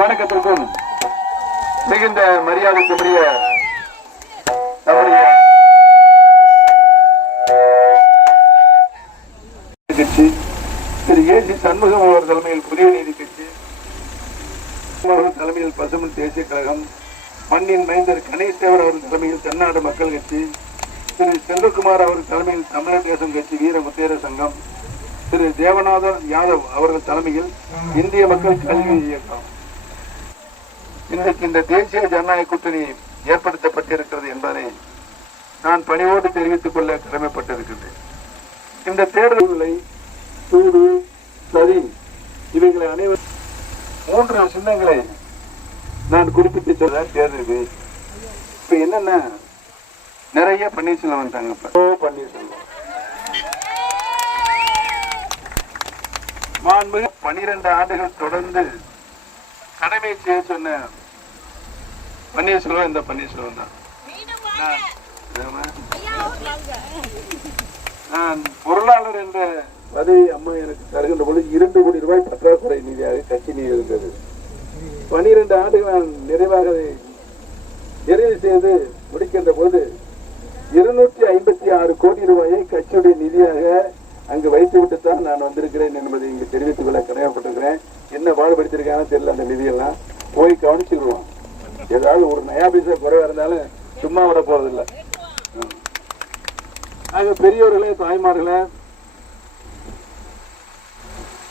வணக்கத்திற்கும் மிகுந்த மரியாதைக்குரிய கட்சி திரு ஏசி சண்முகம் அவர் தலைமையில் புதிய நீதி கட்சி தலைமையில் பசுமன் தேசிய கழகம், மண்ணின் மைந்தர் கணேஷ் தேவர் அவர்கள் தலைமையில் தென்னாடு மக்கள் கட்சி, திரு செல்வகுமார் அவர்கள் தலைமையில் தமிழர் தேசம் கட்சி வீர முத்தேர சங்கம், திரு தேவநாதன் யாதவ் அவர்கள் தலைமையில் இந்திய மக்கள் கல்வி இயக்கம். இன்றைக்கு இந்த தேசிய ஜனநாயக கூட்டணி ஏற்படுத்தப்பட்டிருக்கிறது என்பதை நான் பணிவோடு தெரிவித்துக் கொள்ள கடமைப்பட்டிருக்கின்றேன். இந்த தேர்தல்களை சூடு சதி இவைகளை அனைவரும் 3 சின்னங்களை நான் குறிப்பிட்டு சொல்ல தேர்தலுக்கு இப்ப என்னன்னா நிறைய பன்னீர்செல்வம் வந்துட்டாங்க. பன்னீர்செல்வம் 12 ஆண்டுகள் தொடர்ந்து கடமை செய்ய சொன்ன பன்னீர்செல்வம் இந்த பன்னீர்செல்வம் தான். நான் பொருளாளர் என்ற பதவி அம்மா எனக்கு தருகின்ற பொழுது 2 கோடி ரூபாய் பற்றாக்குறை நிதியாக கட்சி நிதி இருந்தது. 12 ஆண்டுகள் நான் நிறைவாக நிறைவு செய்து முடிக்கின்ற போது 256 கோடி ரூபாயை கட்சியுடைய நிதியாக அங்கு வைத்துவிட்டுத்தான் நான் வந்திருக்கிறேன் என்பதை இங்கு தெரிவித்துக் கொள்ள கடமைப்பட்டிருக்கிறேன். என்ன பாடுபடுத்திருக்காங்கன்னு தெரியல. அந்த நிதியெல்லாம் போய் கவனிச்சுக்குவோம். ஏதாவது ஒரு நயா பைசா குறைவா இருந்தாலும் சும்மா விட போறதில்லை. ஆக பெரியவர்களே, தாய்மார்களே,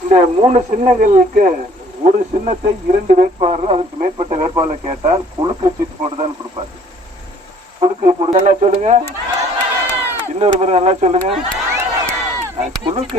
இந்த 3 சின்னங்களுக்கு ஒரு சின்னத்தை 2 வேட்பாளர்கள் அதற்கு மேற்பட்ட வேட்பாளர் கேட்டால் குழுக்கு சீட்டு போட்டுதான் கொடுப்பாரு. குழுக்கு போட்டு நல்லா சொல்லுங்க. இன்னொரு பேர் நல்லா சொல்லுங்க. குழுக்கு